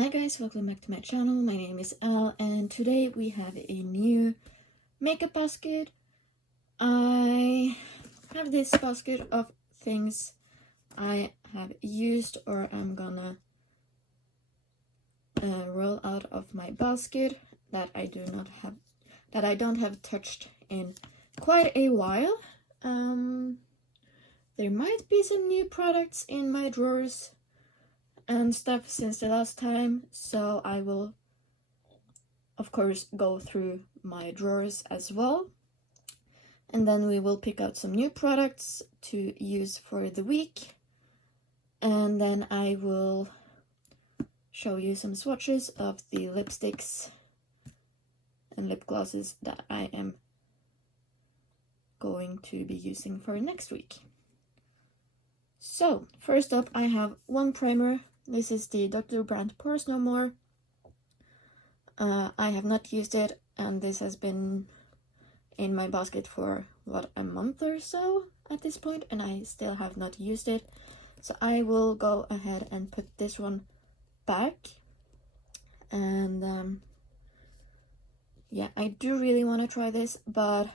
Hi guys, welcome back to my channel. My name is Elle and today we have a new makeup basket. I have this basket of things I have used or I'm gonna roll out of my basket that I don't have touched in quite a while. There might be some new products in my drawers and stuff since the last time, so I will of course go through my drawers as well, and then we will pick out some new products to use for the week, and then I will show you some swatches of the lipsticks and lip glosses that I am going to be using for next week. So first up I have one primer. This is the Dr. Brandt Pores No More. I have not used it, and this has been in my basket for a month or so at this point, and I still have not used it. So I will go ahead and put this one back. And yeah, I do really want to try this, but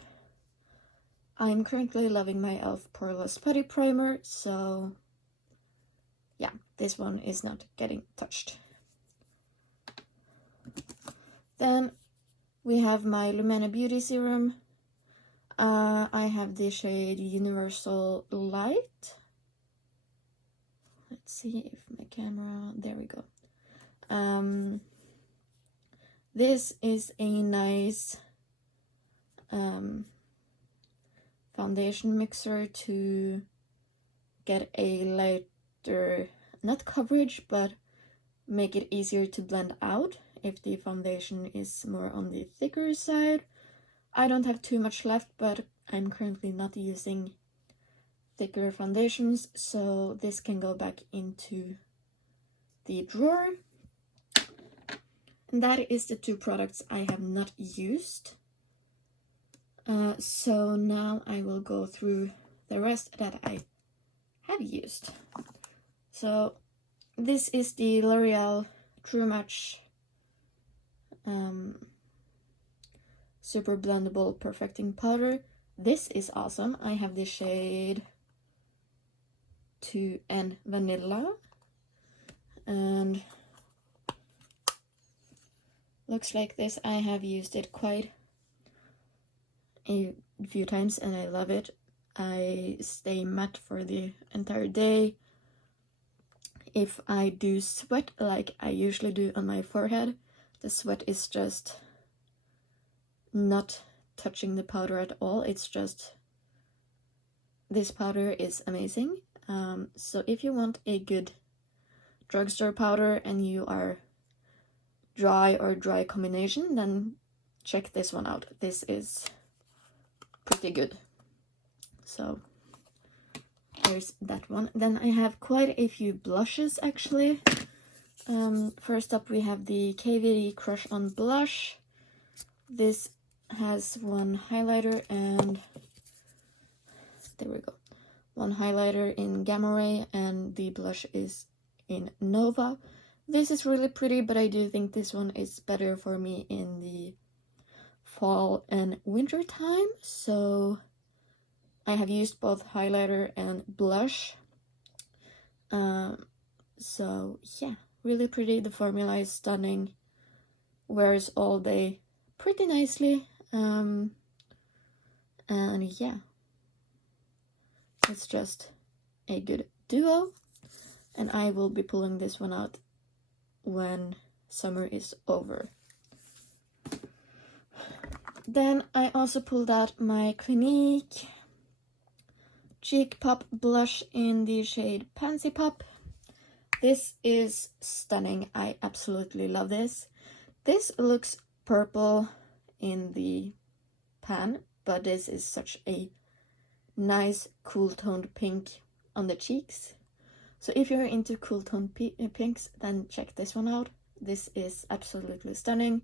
I'm currently loving my e.l.f. Poreless Putty Primer, so yeah, this one is not getting touched. Then we have my Lumena Beauty Serum. I have the shade Universal Light. Let's see if my camera, there we go. This is a nice foundation mixer to get a lighter, not coverage, but make it easier to blend out if the foundation is more on the thicker side. I don't have too much left, but I'm currently not using thicker foundations, so this can go back into the drawer. And that is the two products I have not used. So now I will go through the rest that I have used. So this is the L'Oreal True Match Super Blendable Perfecting Powder. This is awesome. I have the shade 2N Vanilla, and looks like this. I have used it quite a few times and I love it. I stay matte for the entire day. If I do sweat like I usually do on my forehead, the sweat is just not touching the powder at all. It's just, this powder is amazing. So if you want a good drugstore powder and you are dry or dry combination, then check this one out. This is pretty good. So there's that one. Then I have quite a few blushes actually. First up we have the KVD Crush On Blush. This has one highlighter and there we go. One highlighter in Gamma Ray and the blush is in Nova. This is really pretty, but I do think this one is better for me in the fall and winter time. So I have used both highlighter and blush. So yeah, really pretty. The formula is stunning. Wears all day pretty nicely. And yeah, it's just a good duo. And I will be pulling this one out when summer is over. Then I also pulled out my Clinique Cheek Pop blush in the shade Pansy Pop. This is stunning. I absolutely love this. This looks purple in the pan, but this is such a nice cool toned pink on the cheeks. So if you're into cool toned pinks, then check this one out. This is absolutely stunning.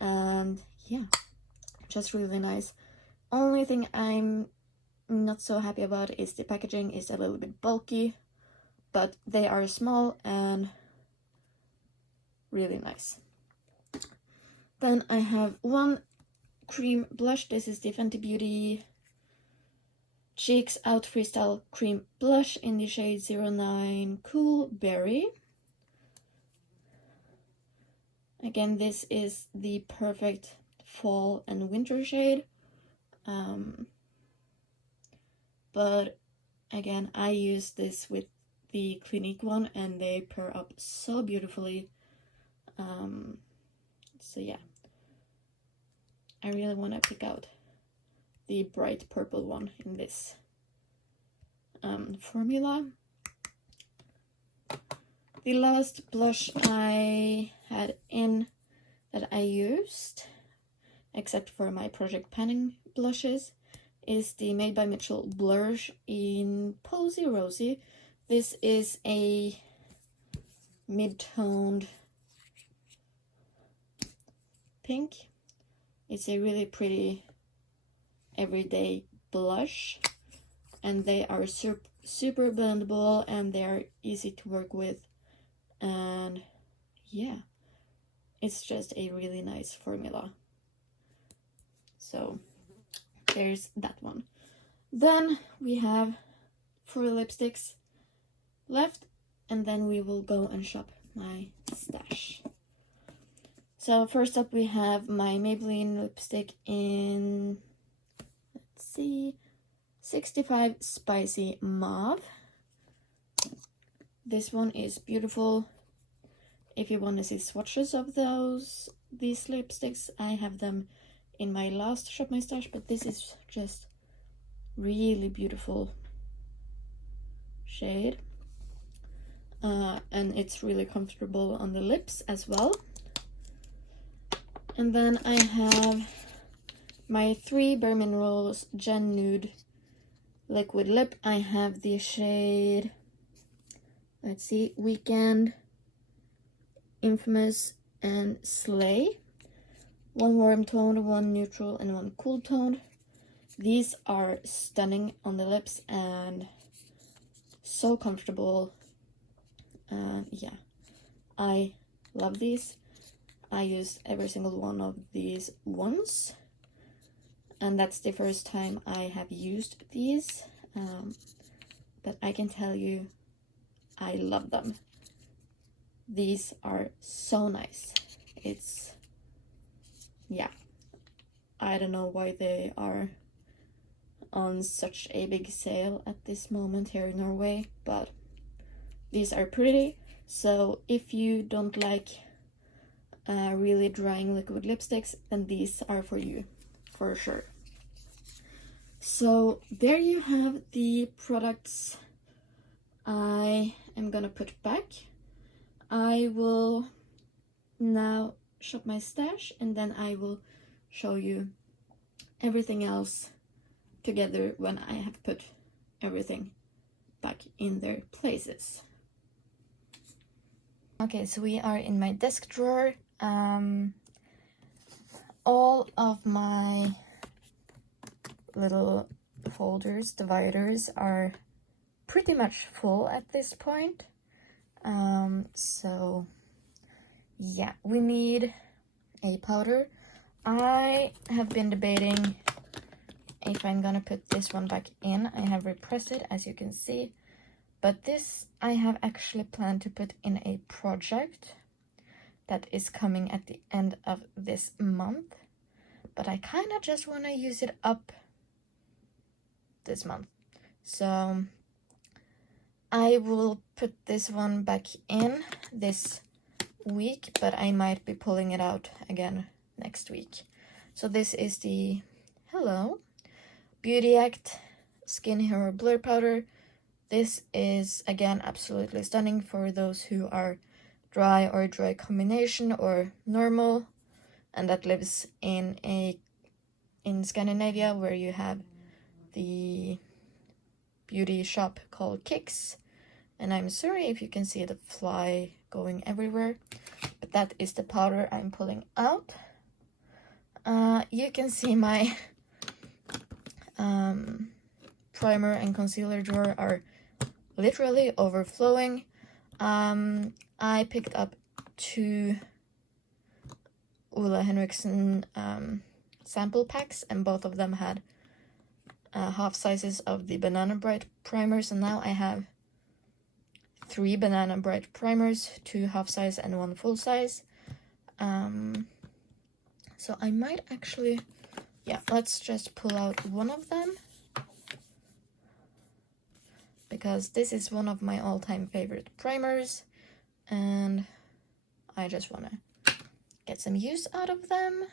And yeah, just really nice. Only thing I'm not so happy about is the packaging is a little bit bulky, but they are small and really nice. Then I have one cream blush. This is the Fenty Beauty Cheeks Out Freestyle Cream Blush in the shade 09 Cool Berry. Again, this is the perfect fall and winter shade. But again, I use this with the Clinique one and they pair up so beautifully. So yeah, I really want to pick out the bright purple one in this formula. The last blush I had in that I used, except for my Project Panning blushes, is the Made by Mitchell blush in Posy Rosy. This is a mid-toned pink. It's a really pretty everyday blush, and they are super blendable and they're easy to work with, and yeah, it's just a really nice formula. So there's that one. Then we have 4 lipsticks left, and then we will go and shop my stash. So first up we have my Maybelline lipstick in, let's see, 65 Spicy Mauve. This one is beautiful. If you want to see swatches of these lipsticks, I have them in my last Shop My Stash, but this is just really beautiful shade. And it's really comfortable on the lips as well. And then I have my 3 Bare Minerals Gen Nude liquid lip. I have the shade, let's see, Weekend, Infamous, and Slay. 1 warm tone, 1 neutral, and 1 cool tone. These are stunning on the lips and so comfortable. Yeah, I love these. I used every single one of these once, and that's the first time I have used these, but I can tell you I love them. These are so nice. It's, yeah, I don't know why they are on such a big sale at this moment here in Norway, but these are pretty. So if you don't like really drying liquid lipsticks, then these are for you for sure. So there you have the products I am gonna put back. I will now shop my stash, and then I will show you everything else together when I have put everything back in their places. Okay, so we are in my desk drawer. All of my little folders, dividers, are pretty much full at this point. So yeah, we need a powder. I have been debating if I'm gonna put this one back in. I have repressed it, as you can see, but this I have actually planned to put in a project that is coming at the end of this month, but I kind of just want to use it up this month. So I will put this one back in this week, but I might be pulling it out again next week. So this is the Hello Beauty Act Skin Hero Blur Powder. This is, again, absolutely stunning for those who are dry or dry combination or normal, and that lives in Scandinavia, where you have the beauty shop called Kicks. And I'm sorry if you can see the fly going everywhere, but that is the powder I'm pulling out. You can see my primer and concealer drawer are literally overflowing. I picked up 2 Ole Henriksen sample packs, and both of them had half sizes of the Banana Bright primers, and now I have 3 Banana Bright primers, 2 half size and 1 full size. So I might actually, yeah, let's just pull out one of them, because this is one of my all-time favorite primers, and I just want to get some use out of them.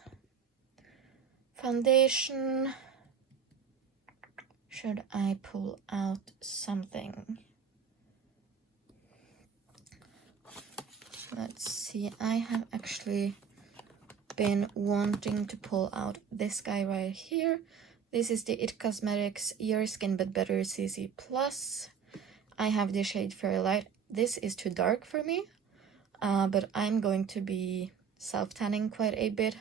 Foundation. Should I pull out something? Let's see, I have actually been wanting to pull out this guy right here. This is the It Cosmetics Your Skin But Better CC Plus. I have the shade Fairy Light. This is too dark for me, but I'm going to be self-tanning quite a bit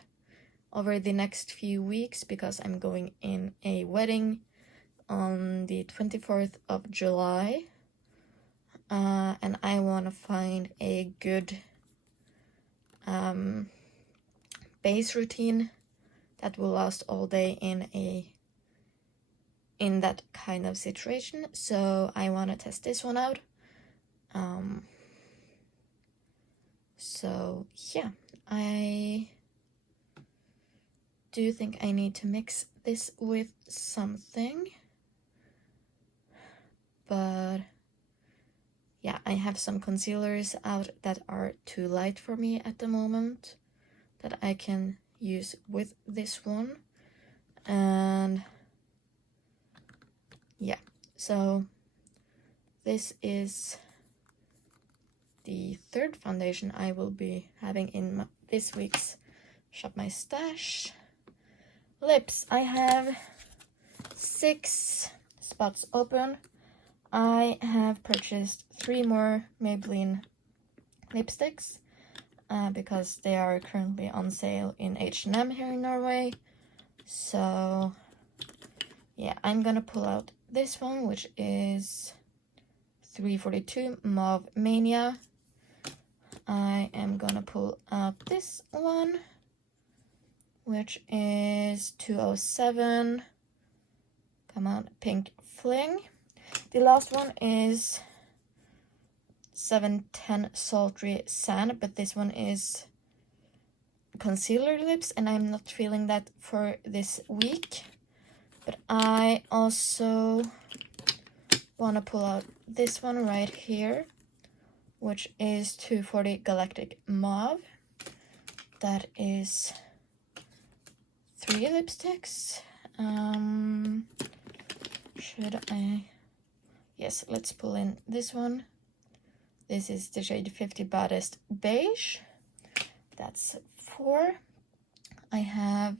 over the next few weeks because I'm going in a wedding on the 24th of July. And I want to find a good base routine that will last all day in that kind of situation. So I want to test this one out. So yeah, I do think I need to mix this with something, but yeah, I have some concealers out that are too light for me at the moment that I can use with this one. And yeah, so this is the 3rd foundation I will be having in this week's Shop My Stash. Lips, I have 6 spots open. I have purchased 3 more Maybelline lipsticks because they are currently on sale in H&M here in Norway. So yeah, I'm gonna pull out this one, which is 342 Mauve Mania. I am gonna pull out this one, which is 207, come on, Pink Fling. The last one is 710 Sultry Sand, but this one is concealer lips, and I'm not feeling that for this week. But I also want to pull out this one right here, which is 240 Galactic Mauve. That is 3 lipsticks. Should I? Yes, let's pull in this one. This is the shade 50 Baddest Beige. That's 4. I have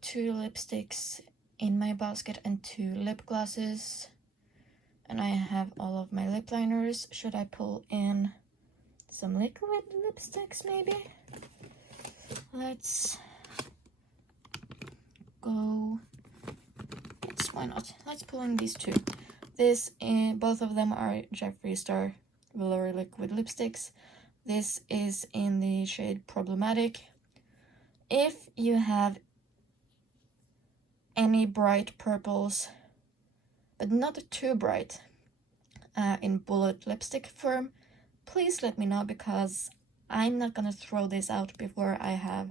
2 lipsticks in my basket and 2 lip glosses. And I have all of my lip liners. Should I pull in some liquid lipsticks maybe? Let's go. Yes, why not? Let's pull in these 2. Both of them are Jeffree Star Velour liquid lipsticks. This is in the shade Problematic. If you have any bright purples, but not too bright, in bullet lipstick form, please let me know, because I'm not gonna throw this out before I have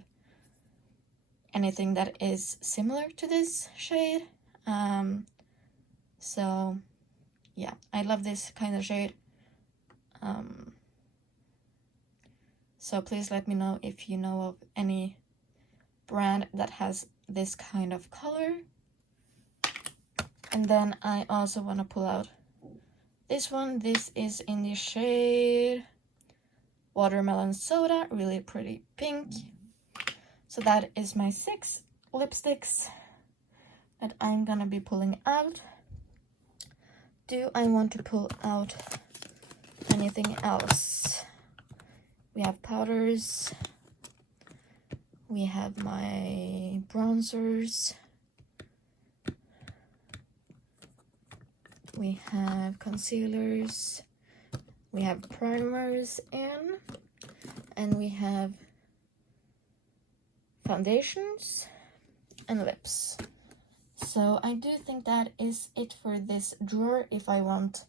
anything that is similar to this shade. So yeah, I love this kind of shade. So please let me know if you know of any brand that has this kind of color. And then I also want to pull out this one. This is in the shade Watermelon Soda, really pretty pink. So that is my 6 lipsticks that I'm gonna be pulling out. Do I want to pull out anything else? We have powders. We have my bronzers. We have concealers. We have primers in, and we have foundations and lips. So I do think that is it for this drawer. If I want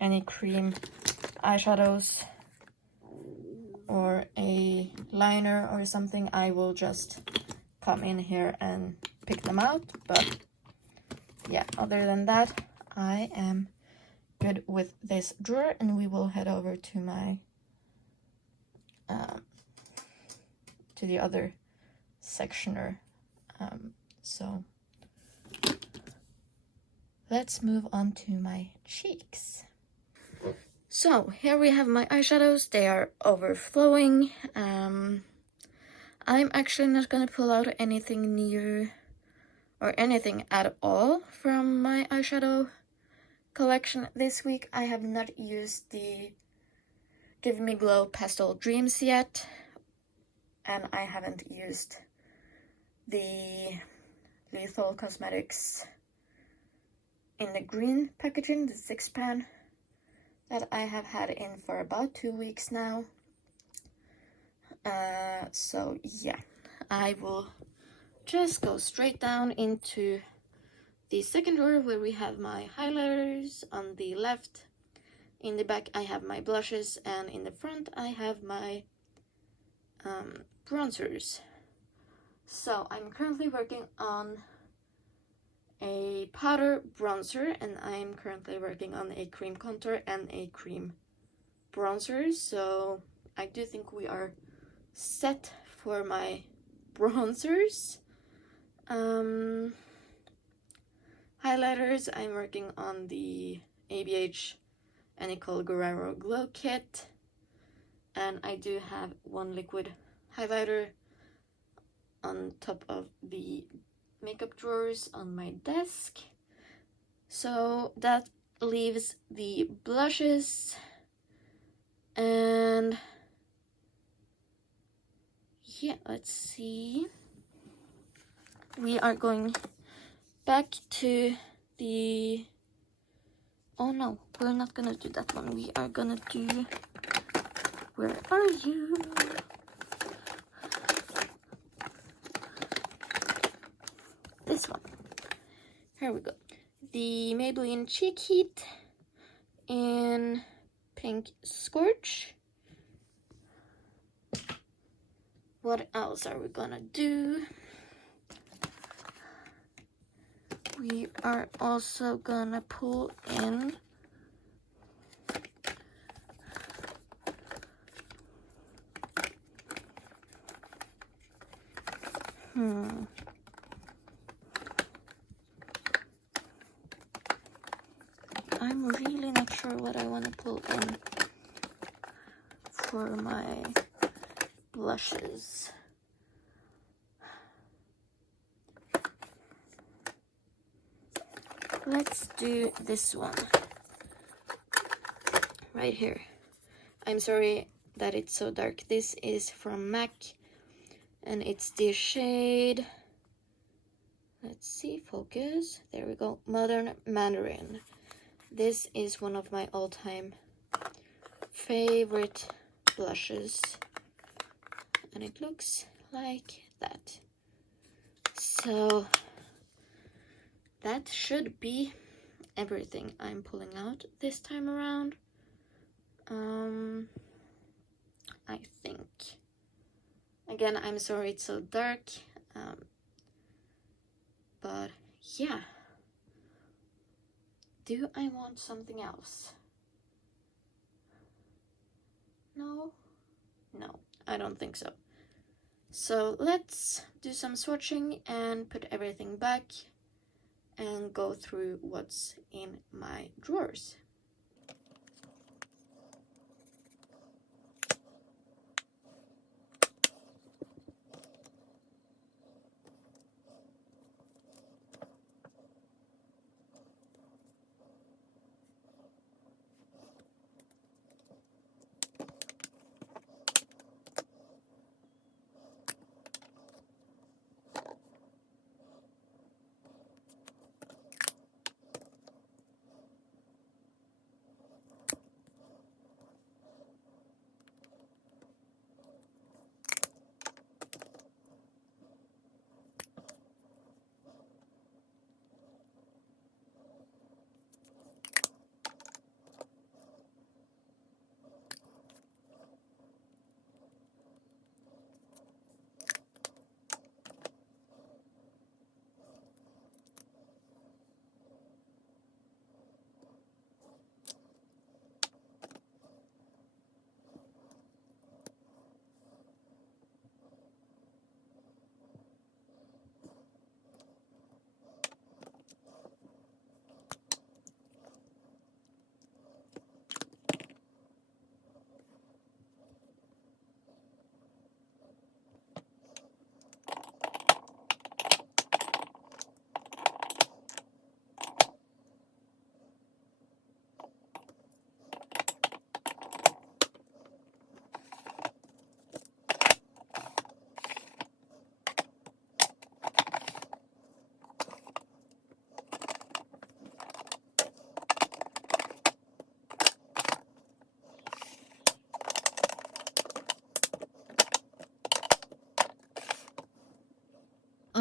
any cream eyeshadows or a liner or something, I will just come in here and pick them out. But yeah, other than that, I am good with this drawer, and we will head over to my to the other sectioner. So let's move on to my cheeks. So here we have my eyeshadows. They are overflowing. I'm actually not gonna pull out anything new or anything at all from my eyeshadow collection this week. I have not used the Give Me Glow Pastel Dreams yet, and I haven't used the Lethal Cosmetics in the green packaging, the 6-pan that I have had in for about 2 weeks now. So yeah, I will just go straight down into the second drawer where we have my highlighters on the left. In the back I have my blushes, and in the front I have my bronzers. So I'm currently working on a powder bronzer, and I'm currently working on a cream contour and a cream bronzer. So I do think we are set for my bronzers. Highlighters, I'm working on the ABH and Nicole Guerrero Glow Kit, and I do have one liquid highlighter on top of the makeup drawers on my desk. So that leaves the blushes, and yeah, let's see. We are going back to the... Oh no, we're not gonna do that one. We are gonna do... Where are you? This one. Here we go. The Maybelline Cheek Heat in Pink Scorch. What else are we gonna do? We are also gonna pull in I'm really not sure what I want to pull in for my blushes. Let's do this one right here. I'm sorry that it's so dark. This is from MAC, and it's the shade, let's see, focus, there we go, Modern Mandarin. This is one of my all-time favorite blushes, and it looks like that. So that should be everything I'm pulling out this time around. I think. Again, I'm sorry it's so dark, but yeah. Do I want something else? No, I don't think so. So let's do some swatching and put everything back and go through what's in my drawers.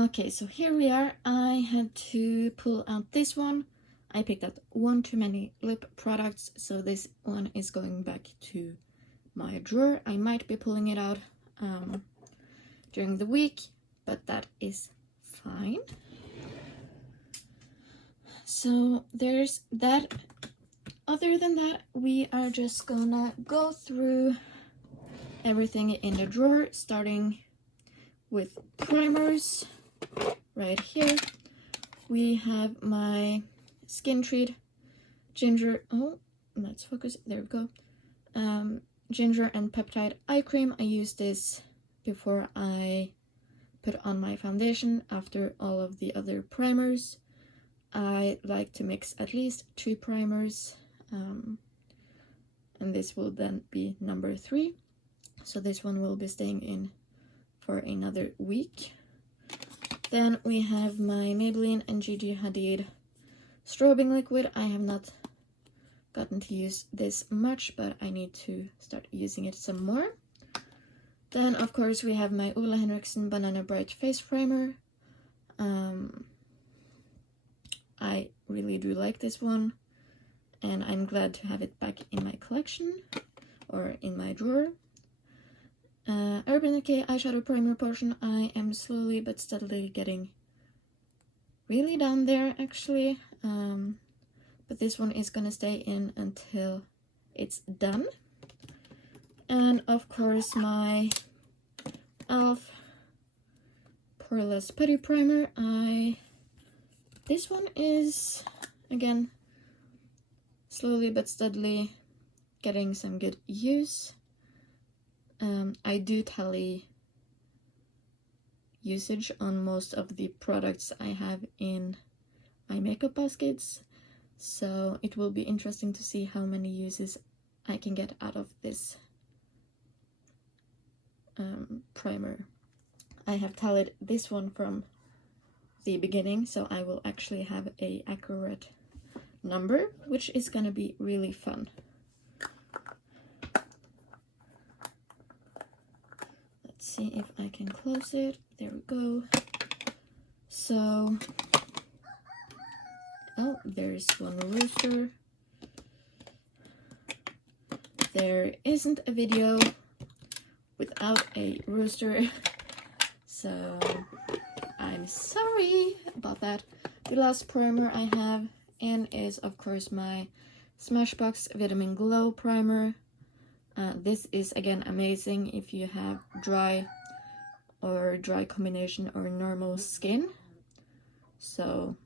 Okay, so here we are. I had to pull out this one. I picked up one too many lip products, so this one is going back to my drawer. I might be pulling it out during the week, but that is fine. So there's that. Other than that, we are just gonna go through everything in the drawer, starting with primers. Right here we have my Skin Treat Ginger, oh, let's focus, there we go, Ginger and Peptide Eye Cream. I use this before I put on my foundation after all of the other primers. I like to mix at least 2 primers, and this will then be number 3. So this one will be staying in for another week. Then we have my Maybelline and Gigi Hadid strobing liquid. I have not gotten to use this much, but I need to start using it some more. Then of course we have my Ole Henriksen Banana Bright Face Primer. I really do like this one, and I'm glad to have it back in my collection, or in my drawer. Urban Decay Eyeshadow Primer Potion. I am slowly but steadily getting really down there, actually. But this one is gonna stay in until it's done. And of course my e.l.f. Poreless Putty Primer. This one is, again, slowly but steadily getting some good use. I do tally usage on most of the products I have in my makeup baskets, so it will be interesting to see how many uses I can get out of this primer. I have tallied this one from the beginning, so I will actually have a accurate number, which is gonna be really fun. Let's see if I can close it. There we go. So, oh, there's one rooster. There isn't a video without a rooster, so I'm sorry about that. The last primer I have in is, of course, my Smashbox Vitamin Glow Primer. This is, again, amazing if you have dry combination or normal skin. So,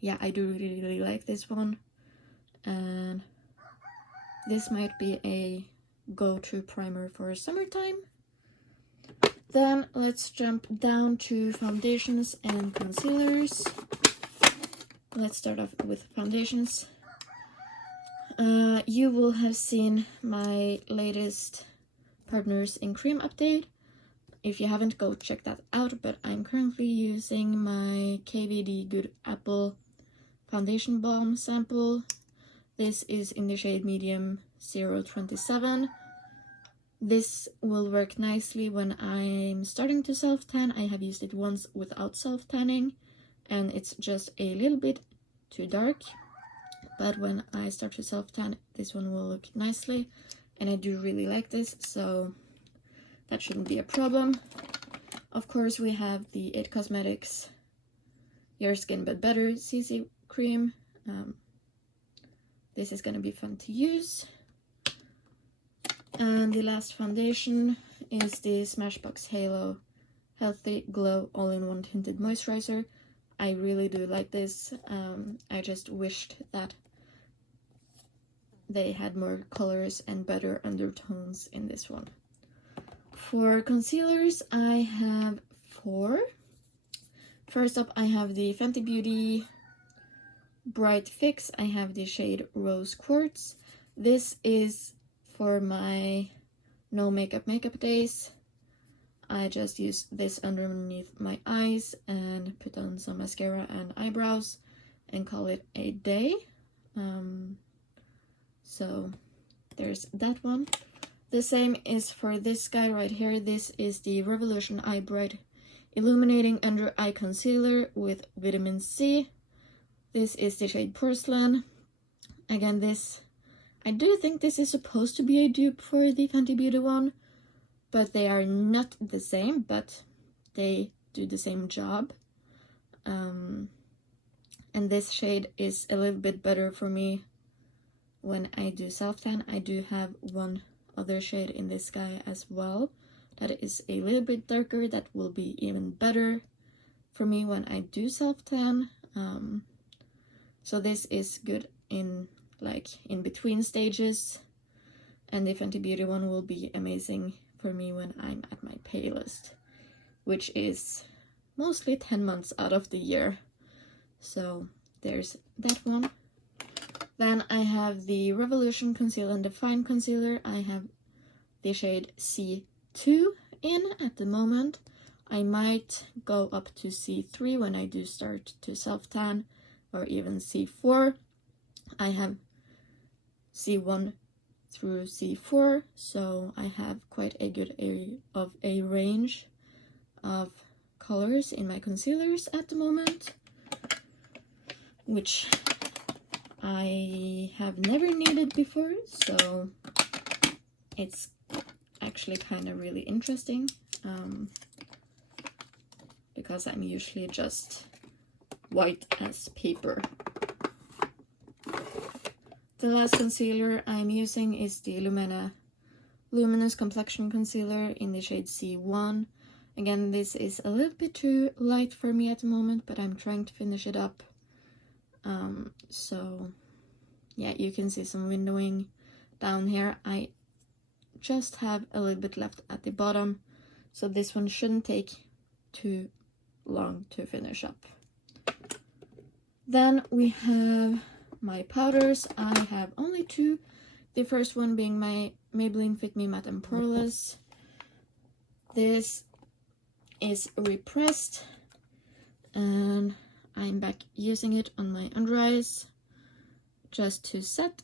yeah, I do really like this one. And this might be a go-to primer for summertime. Then let's jump down to foundations and concealers. Let's start off with foundations. You will have seen my latest Partners in Cream update. If you haven't, go check that out, but I'm currently using my KVD Good Apple Foundation Balm sample. This is in the shade Medium 027. This will work nicely when I'm starting to self-tan. I have used it once without self-tanning, and it's just a little bit too dark. But when I start to self-tan, this one will look nicely, and I do really like this, so that shouldn't be a problem. Of course, we have the IT Cosmetics Your Skin But Better CC Cream. This is going to be fun to use. And the last foundation is the Smashbox Halo Healthy Glow All-in-One Tinted Moisturizer. I really do like this. I just wished that they had more colors and better undertones in this one. For concealers, I have 4. First up, I have the Fenty Beauty Bright Fix. I have the shade Rose Quartz. This is for my no makeup days. I just use this underneath my eyes and put on some mascara and eyebrows and call it a day. So there's that one. The same is for this guy right here. This is the Revolution Eye Bright Illuminating Under Eye Concealer with Vitamin C. This is the shade Porcelain. Again, I do think this is supposed to be a dupe for the Fenty Beauty one, but they are not the same, but they do the same job. And this shade is a little bit better for me when I do self-tan. I do have one other shade in this guy as well that is a little bit darker, that will be even better for me when I do self-tan. So this is good in between stages, and the Fenty Beauty one will be amazing for me when I'm at my palest, which is mostly 10 months out of the year. So there's that one. Then I have the Revolution Conceal and Define Concealer. I have the shade C2 in at the moment. I might go up to C3 when I do start to self-tan, or even C4. I have C1 through C4, so I have quite a good range of colors in my concealers at the moment, which I have never needed before, so it's actually kind of really interesting, because I'm usually just white as paper. The last concealer I'm using is the Lumena Luminous Complexion Concealer in the shade C1. Again, this is a little bit too light for me at the moment, but I'm trying to finish it up. So yeah, you can see some windowing down here. I just have a little bit left at the bottom, so this one shouldn't take too long to finish up. Then we have my powders. I have only two. The first one being my Maybelline Fit Me Matte and Poreless. This is repressed, and I'm back using it on my under eyes just to set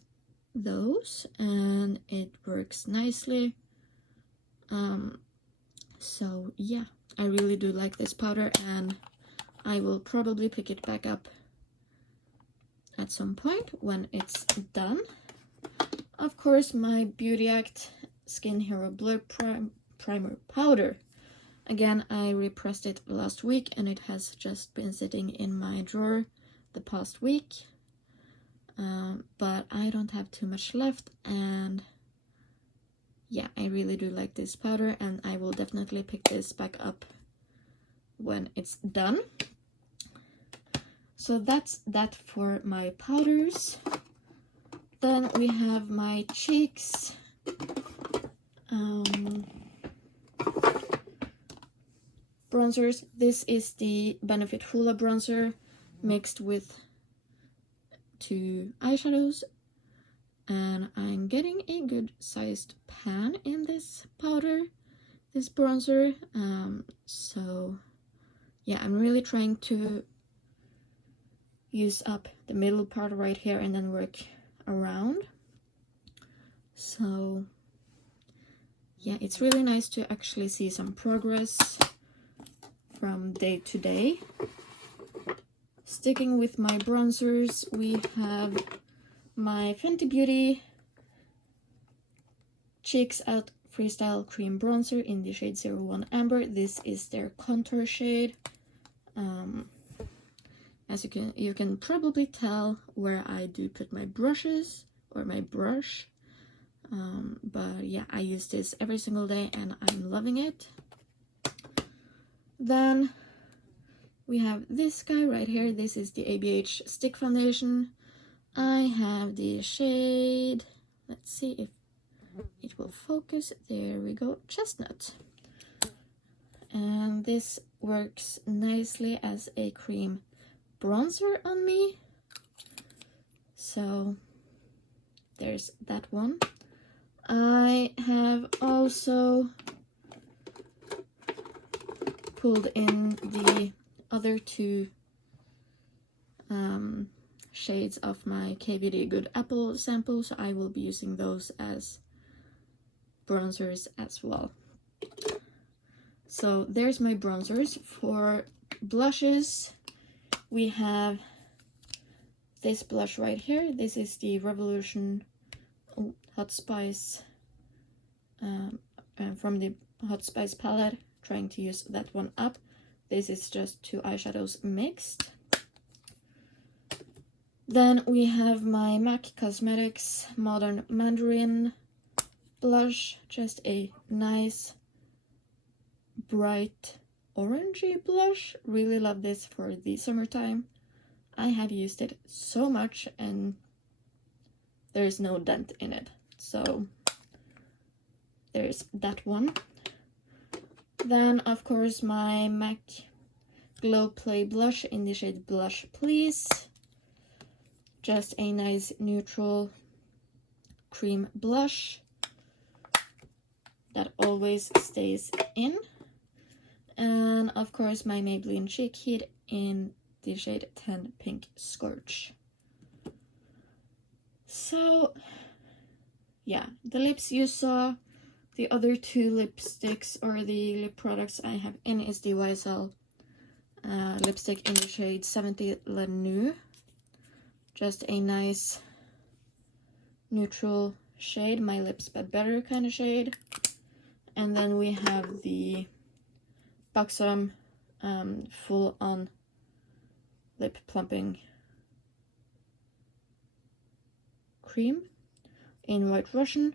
those, and it works nicely. So yeah, I really do like this powder, and I will probably pick it back up at some point when it's done. Of course, my Beauty Act Skin Hero Blur Primer Powder. Again, I repressed it last week, and it has just been sitting in my drawer the past week. But I don't have too much left, and yeah, I really do like this powder, and I will definitely pick this back up when it's done. So that's that for my powders. Then we have my cheeks. Bronzers. This is the Benefit Hoola bronzer mixed with 2 eyeshadows, and I'm getting a good sized pan in this powder, this bronzer. So yeah, I'm really trying to use up the middle part right here and then work around. So yeah, it's really nice to actually see some progress from day to day. Sticking with my bronzers, we have my Fenty Beauty Cheeks Out Freestyle Cream Bronzer in the shade 01 Amber. This is their contour shade. As you can probably tell where I do put my brushes, or my brush. But yeah, I use this every single day, and I'm loving it. Then we have this guy right here. This is the ABH Stick Foundation. I have the shade, let's see if it will focus. There we go, Chestnut. And this works nicely as a cream bronzer on me. So there's that one. I have also pulled in the other 2 shades of my KVD Good Apple sample, so I will be using those as bronzers as well. So there's my bronzers. For blushes, we have this blush right here. This is the Revolution Hot Spice from the Hot Spice palette. Trying to use that one up. This is just 2 eyeshadows mixed. Then we have my MAC Cosmetics Modern Mandarin blush. Just a nice bright orangey blush. Really love this for the summertime. I have used it so much and there's no dent in it. So there's that one. Then of course my MAC Glow Play blush in the shade Blush Please. Just a nice neutral cream blush that always stays in. And of course my Maybelline Cheek Heat in the shade 10 Pink Scorch. So yeah, the lips you saw. The other 2 lipsticks or the lip products I have in is the YSL lipstick in the shade 70 La Nuit. Just a nice neutral shade, my lips but better kind of shade. And then we have the Buxom full on lip plumping cream in White Russian.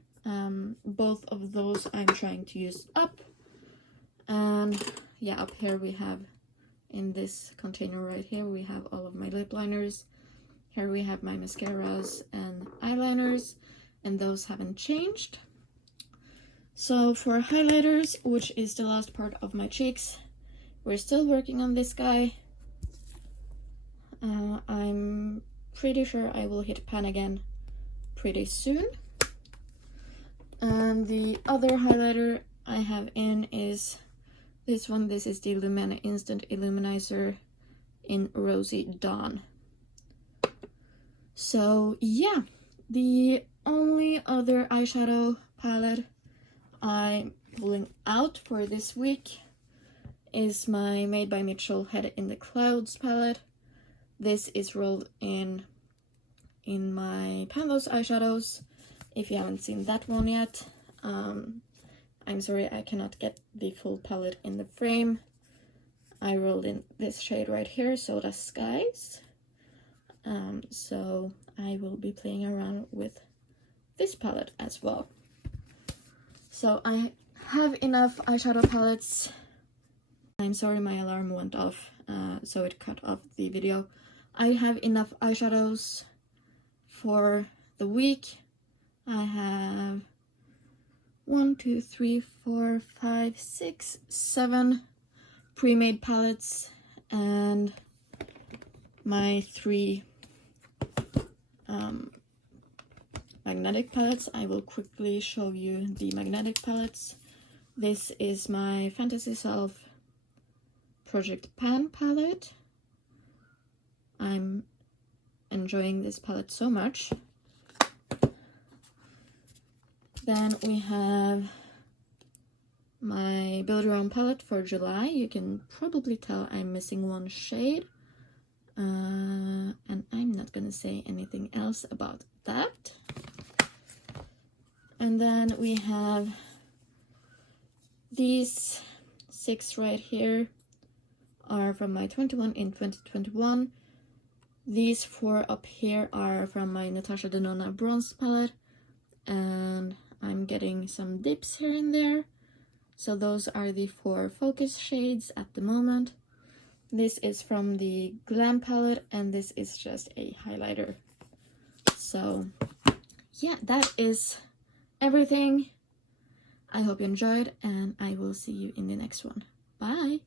Both of those I'm trying to use up. And yeah, up here we have, in this container right here, we have all of my lip liners. Here we have my mascaras and eyeliners, and those haven't changed. So for highlighters, which is the last part of my cheeks, we're still working on this guy. I'm pretty sure I will hit pan again pretty soon. And the other highlighter I have in is this one. This is the Lumena Instant Illuminizer in Rosy Dawn. So yeah, the only other eyeshadow palette I'm pulling out for this week is my Made by Mitchell Head in the Clouds palette. This is rolled in my Pandos eyeshadows. If you haven't seen that one yet, I'm sorry I cannot get the full palette in the frame. I rolled in this shade right here, Soda Skies. So I will be playing around with this palette as well. So I have enough eyeshadow palettes. I'm sorry my alarm went off, so it cut off the video. I have enough eyeshadows for the week. I have 1, 2, 3, 4, 5, 6, 7 pre-made palettes and my 3 magnetic palettes. I will quickly show you the magnetic palettes. This is my Fantasy Self Project Pan palette. I'm enjoying this palette so much. Then we have my Build Your Own palette for July. You can probably tell I'm missing one shade. And I'm not gonna say anything else about that. And then we have these 6 right here are from my 21 in 2021. These 4 up here are from my Natasha Denona bronze palette, and I'm getting some dips here and there. So those are the 4 focus shades at the moment. This is from the Glam palette, and this is just a highlighter. So yeah, that is everything. I hope you enjoyed, and I will see you in the next one. Bye!